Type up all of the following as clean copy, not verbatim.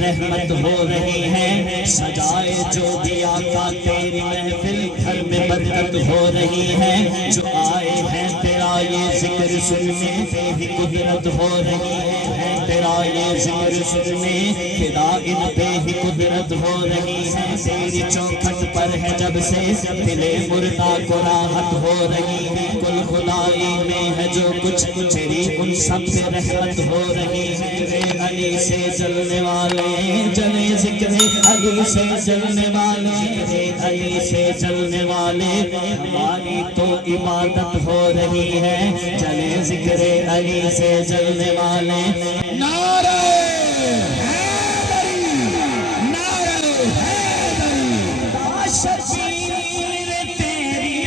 رحمت ہو رہی ہے، سجائے جو بھی آقا تیری محفل گھر میں برکت ہو رہی ہے، جو آئے ہیں تیرا یہ ذکر سننے پہ ہی قدرت ہو رہی ہے، تیرا یہ ذکر سننے خدا ان پہ ہی قدرت ہو رہی ہے، تیری چوکھٹ پر ہے جب سے دل مردہ کو راحت ہو رہی ہے، کل خدائی میں ہے جو کچھ تیری ان سب سے رحمت ہو رہی ہے، ذکر علی سے جلنے والے جلے ذکر علی سے جلنے والے، ذکر علی سے جلنے والے ہماری تو عبادت ہو رہی ہے، چلے ذکر علی سے جلنے والے نعرہ حیدری نعرہ حیدری شبیر تیری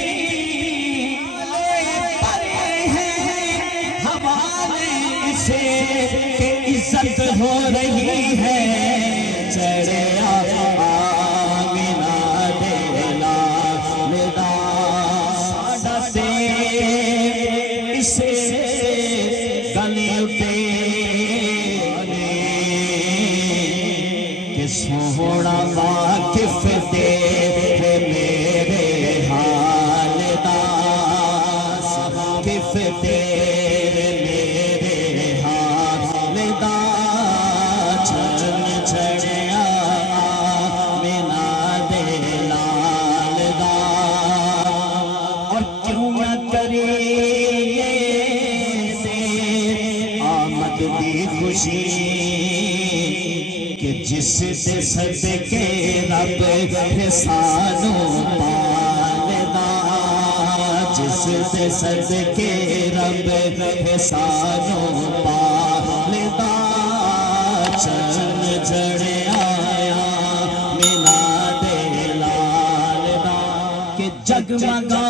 پرے ہیں حوالے سے کہ عزت ہو رہی ہے، چڑھے آمینہ دیلا لدا ساڑھا سے اسے گلی اٹھے کہ سوڑا واقف تیرے میرے حال دا، واقف تیرے میرے حال دا، چرن چڑھیا آمینہ دے لال دا، اور کیوں نہ کرے آمد دی خوشی کہ جس دے صدقے رب حسانوں پالدا، جس دے صدقے رب حسانوں پالدا، چرن چڑھے آیا مینا دے لال دا کہ جگمگا